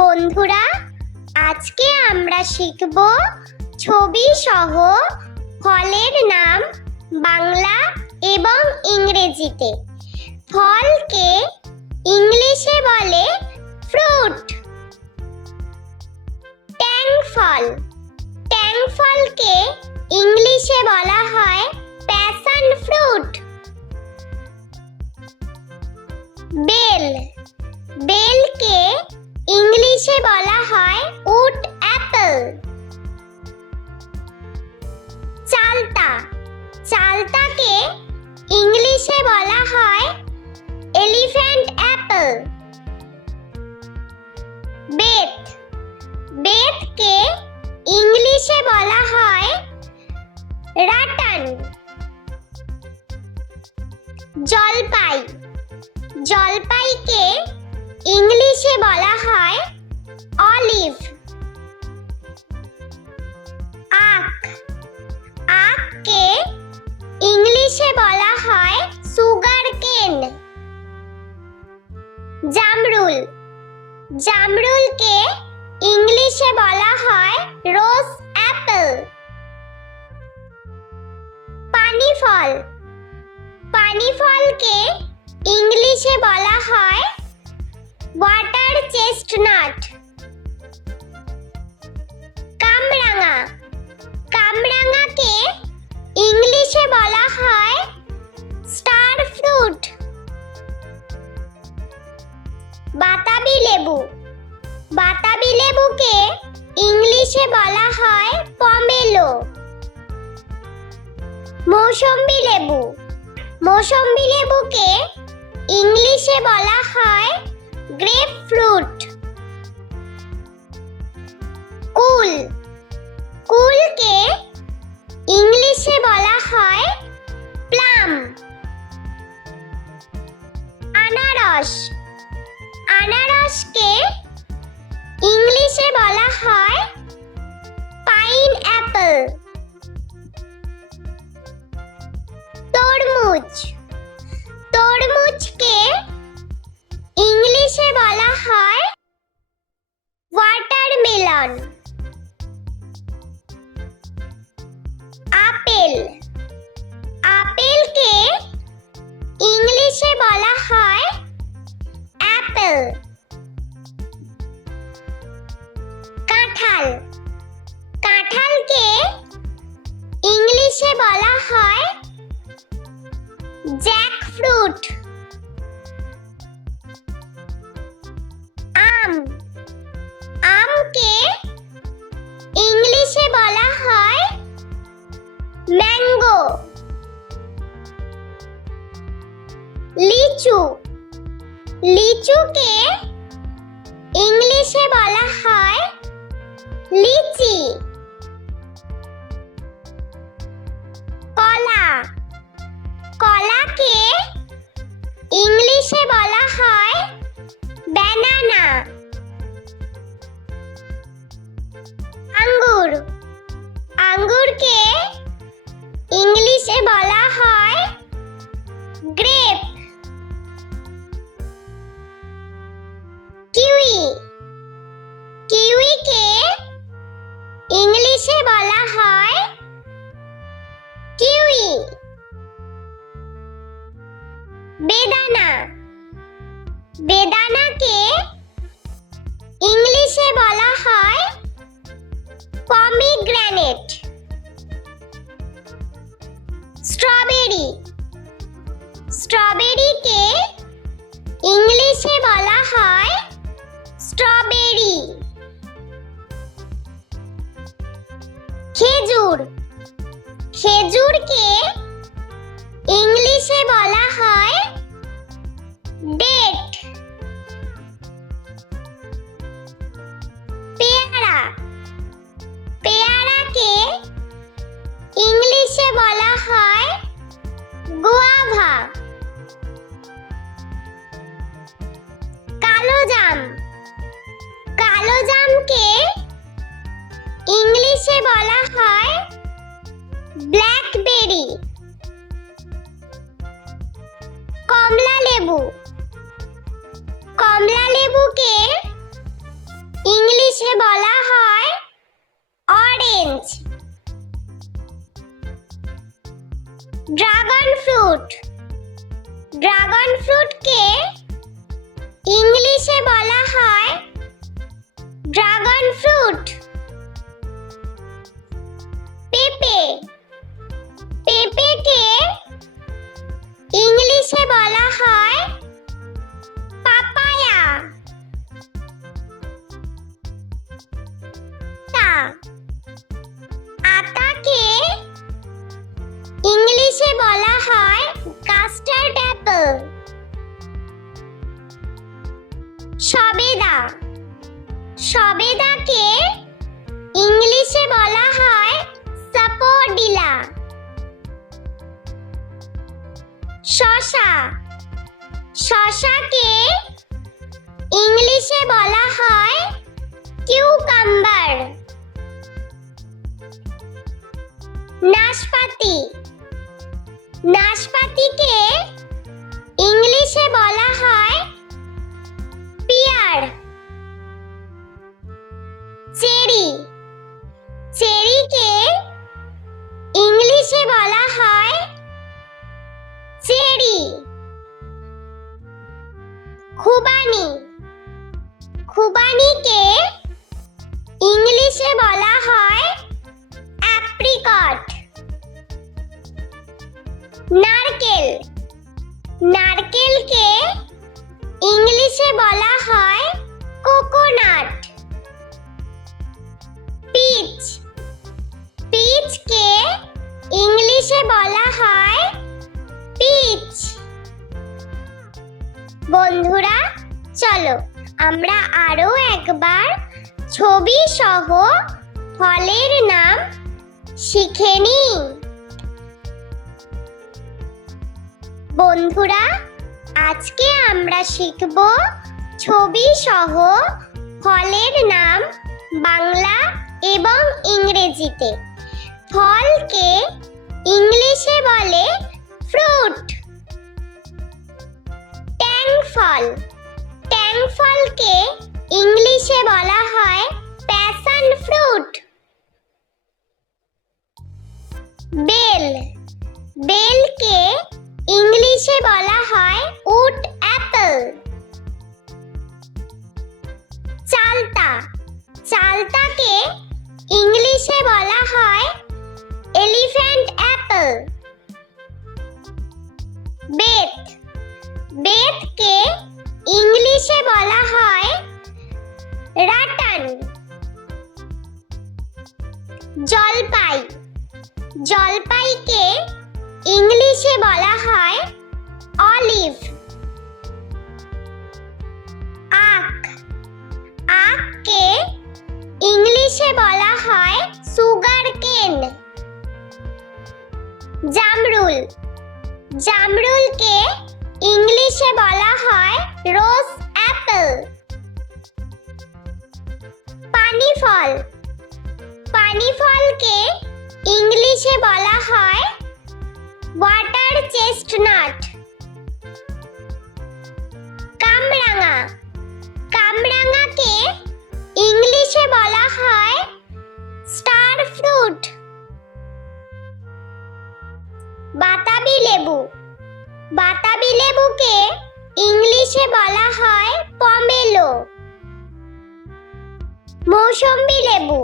বন্ধুরা, আজকে আমরা শিখব ছবি সহ ফলের নাম বাংলা এবং ইংরেজিতে। ফলকে ইংলিশে বলে ফ্রুট। ট্যাং ফল, ট্যাং ফলকে ইংলিশে বলা হয় প্যাশন ফ্রুট। বেল, বেলকে ইংলিশে বলা হয় উড অ্যাপল। চালতা, চালতাকে ইংলিশে বলা হয় এলিফ্যান্ট অ্যাপল। বেত, বেতকে ইংলিশে বলা হয় রাটান। জলপাই, জলপাইকে ইংলিশে বলা হয় অলিভ। আখ, আখকে ইংলিশে বলা হয় সুগার কেন। জামরুল, জামরুলকে ইংলিশে বলা হয় রোজ অ্যাপল। পানি ফল, পানি ফলকে ইংলিশে বলা হয় ওয়াটার চেস্টনাট। কামরাঙা, কামরাঙাকে ইংলিশে বলা হয় স্টার ফ্রুট। বাতাবি লেবু, বাতাবি লেবুকে ইংলিশে বলা হয় পমেলো। মৌসম্বি লেবু, মৌসম্বি লেবুকে ইংলিশে বলা হয় গ্রেপ ফ্রুট। কুল, কুলকে ইংলিশে বলা হয় প্লাম। আনারস, আনারসকে ইংলিশে বলা হয় পাইন অ্যাপল। তরমুজ, তরমুজকে ইংলিশে বলা হয় ওয়াটারমেলন। আপেল, আপেলকে ইংলিশে বলা হয় অ্যাপল। কাঁঠাল, কাঁঠালকে ইংলিশে বলা হয় জ্যাক ফ্রুট। আম, আমকে ইংলিশে বলা হয় ম্যাঙ্গো। লিচু, লিচুকে ইংলিশে বলা হয় লিচি। কলা, কলাকে ইংলিশে বলা হয় ব্যানানা। আঙ্গুর, আঙ্গুরকে ইংলিশে বলা হয় গ্রেপ। কিউই, কিউইকে ইংলিশে বলা হয় কিউই। বেদানা, বেদানাকে ইংলিশে বলা হয় পমিগ্রেনেট। স্ট্রবেরি, স্ট্রবেরিকে ইংলিশে বলা হয় স্ট্রবেরি। খেজুর, খেজুরকে ইংলিশে বলা হয় ডেট। পেয়ারা, পেয়ারাকে ইংলিশে বলা হয় গুয়াভা। কালোজাম, কালোজামকে ইংলিশে বলা হয় ব্ল্যাকবেরি। কমলা লেবু, কমলা লেবুকে ইংলিশে বলা হয় অরেঞ্জ। ড্রাগন ফ্রুট, ড্রাগন ফ্রুটকে ইংলিশে বলা হয় ড্রাগন ফ্রুট। পেঁপে, পেঁপেকে ইংলিশে বলা হয় পাপায়া। আতাকে ইংলিশে বলা হয় কাস্টার্ড অ্যাপল। সবেদা, সবেদাকে ইংলিশে বলা হয় সাপোডিলা। শসা, শসাকে ইংলিশে বলা হয় কিউকাম্বার। নাশপাতি, নাশপাতিকে ইংলিশে বলা হয় পিয়ার। চেরি, চেরিকে ইংলিশে বলা হয় চেরি। খুবানি, খুবানিকে ইংলিশে বলা হয় অ্যাপ্রিকট। নারকেল, নারকেলকে ইংলিশে বলা হয় কোকোনাট। পিচ, পিচকে ইংলিশে বলা হয় পিচ। বন্ধুরা, চলো আমরা আরো একবার ছবি সহ ফলের নাম শিখে নিই। বন্ধুরা, আজকে আমরা শিখব ছবি সহ ফলের নাম বাংলা এবং ইংরেজিতে। ফলকে ইংলিশে বলে ফ্রুট। ট্যাং ফল, ট্যাং ফলকে ইংলিশে বলা হয় প্যাশন ফ্রুট। বেল, বেলকে ইংলিশে বলা হয় উড অ্যাপল। চালতা, চালতাকে ইংলিশে বলা হয় এলিফ্যান্ট অ্যাপল। বেত, বেতকে ইংলিশে বলা হয় রাটান। জলপাই, জলপাইকে ইংলিশে বলা হয় অলিভ। আখ, আখকে ইংলিশে বলা হয় সুগার কেন। জামরুল, জামরুলকে ইংলিশে বলা হয় রোজ অ্যাপল। পানি ফল, পানি ফলকে ইংলিশে বলা হয় ওয়াটার চেস্টনাট। কামরাঙা, কামরাঙাকে ইংলিশে বলা হয় স্টার ফ্রুট। বাতাবি লেবু, বাতাবি লেবুকে ইংলিশে বলা হয় পমেলো। মৌসম্বি লেবু,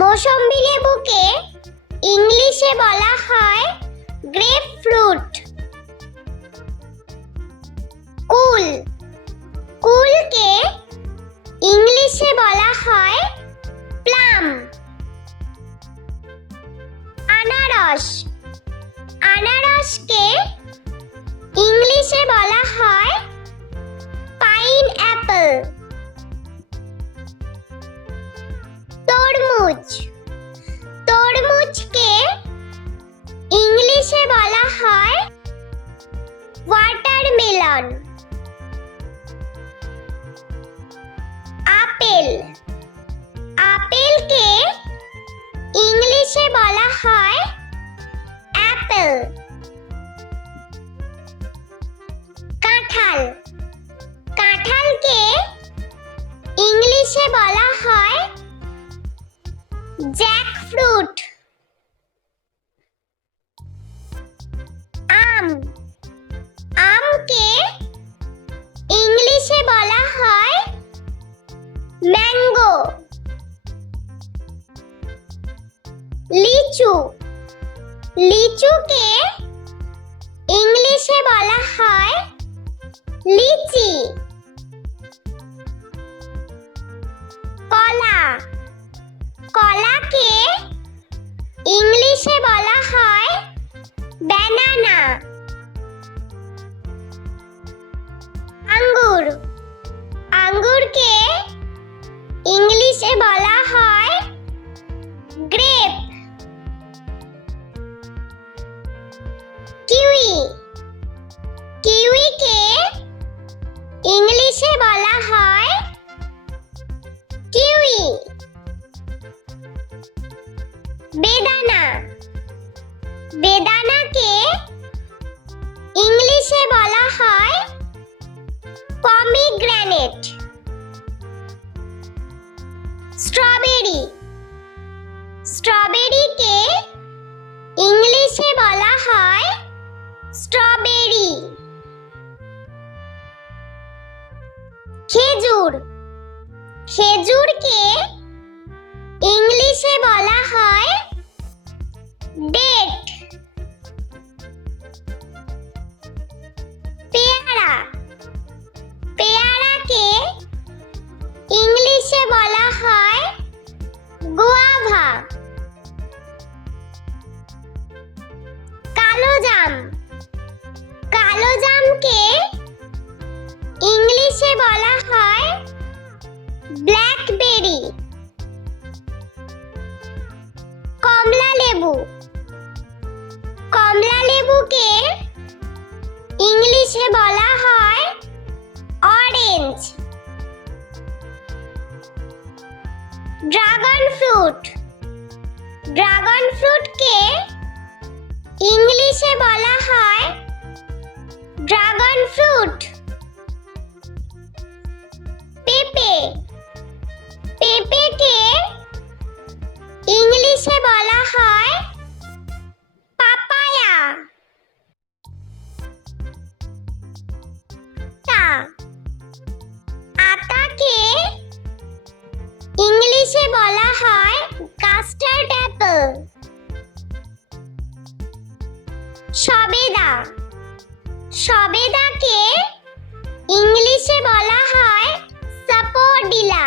মৌসম্বি লেবুকে ইংলিশে বলা হয় গ্রেপ ফ্রুট। কুল, কুলকে ইংলিশে বলা হয় প্লাম। আনারস, আনারসকে ইংলিশে বলা হয় পাইন অ্যাপল। তরমুজ, তরমুজকে ইংলিশে বলা হয় ওয়াটারমেলন। আপেল, আপেলকে ইংলিশে বলা হয় অ্যাপল। কাঁঠাল, কাঁঠালকে ইংলিশে বলা ম্যাঙ্গো লিচু লিচুকে ইংলিশে বলা হয় লিচি কলা কলাকে ইংলিশে বলা হয় ব্যানানা আঙ্গুর আঙ্গুরকে ইংলিশে বলা হয় গ্রেপ কিউই কিউইকে ইংলিশে বলা হয় কিউই বেদানা বেদানাকে ইংলিশে বলা হয় পমিগ্রেনেট স্ট্রবেরি স্ট্রবেরিকে ইংলিশে বলা হয় স্ট্রবেরি খেজুর খেজুরকে ইংলিশে বলা হয় ডেট পেয়ারা পেয়ারাকে ইংলিশে বলা হয় গুয়াভা কালোজাম কালোজামকে ইংলিশে বলা হয় ব্ল্যাকবেরি কমলা লেবু কমলা লেবুকে ইংলিশে বলা হয় অরেঞ্জ ড্রাগন ফ্রুট ড্রাগন ফ্রুটকে ইংলিশে বলা হয় ড্রাগন ফ্রুট পেঁপে পেঁপেকে ইংলিশে বলা হয় পাপায়া আতাকে ইংলিশে বলা হয় কাস্টার্ড অ্যাপল সবেদা সবেদাকে ইংলিশে বলা হয় সাপোডিলা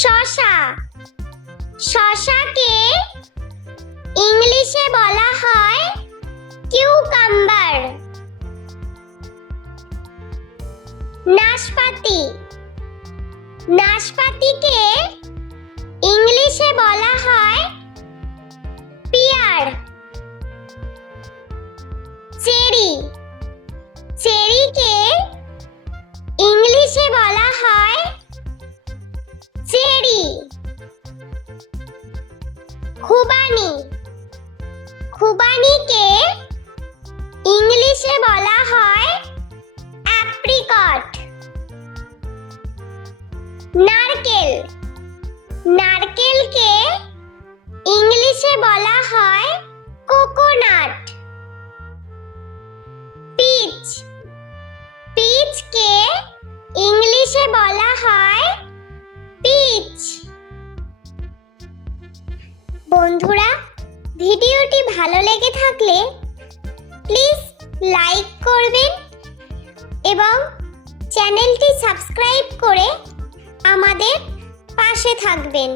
শসা শসাকে ইংলিশে বলা হয় কিউকাম্বার নাশপাতি নাশপাতিকে ইংলিশে বলা হয় পিয়ার চেরি চেরিকে ইংলিশে বলা হয় চেরি খুবানি খুবানিকে ইংলিশে বলা হয় অ্যাপ্রিকট নারকেল নারকেলকে ইংলিশে বলা হয় কোকোনাট পিচ পিচকে ইংলিশে বলা হয় পিচ বন্ধুরা ভিডিওটি ভালো লেগে থাকলে প্লিজ লাইক করবেন এবং চ্যানেলটি সাবস্ক্রাইব করে আমাদের পাশে থাকবেন।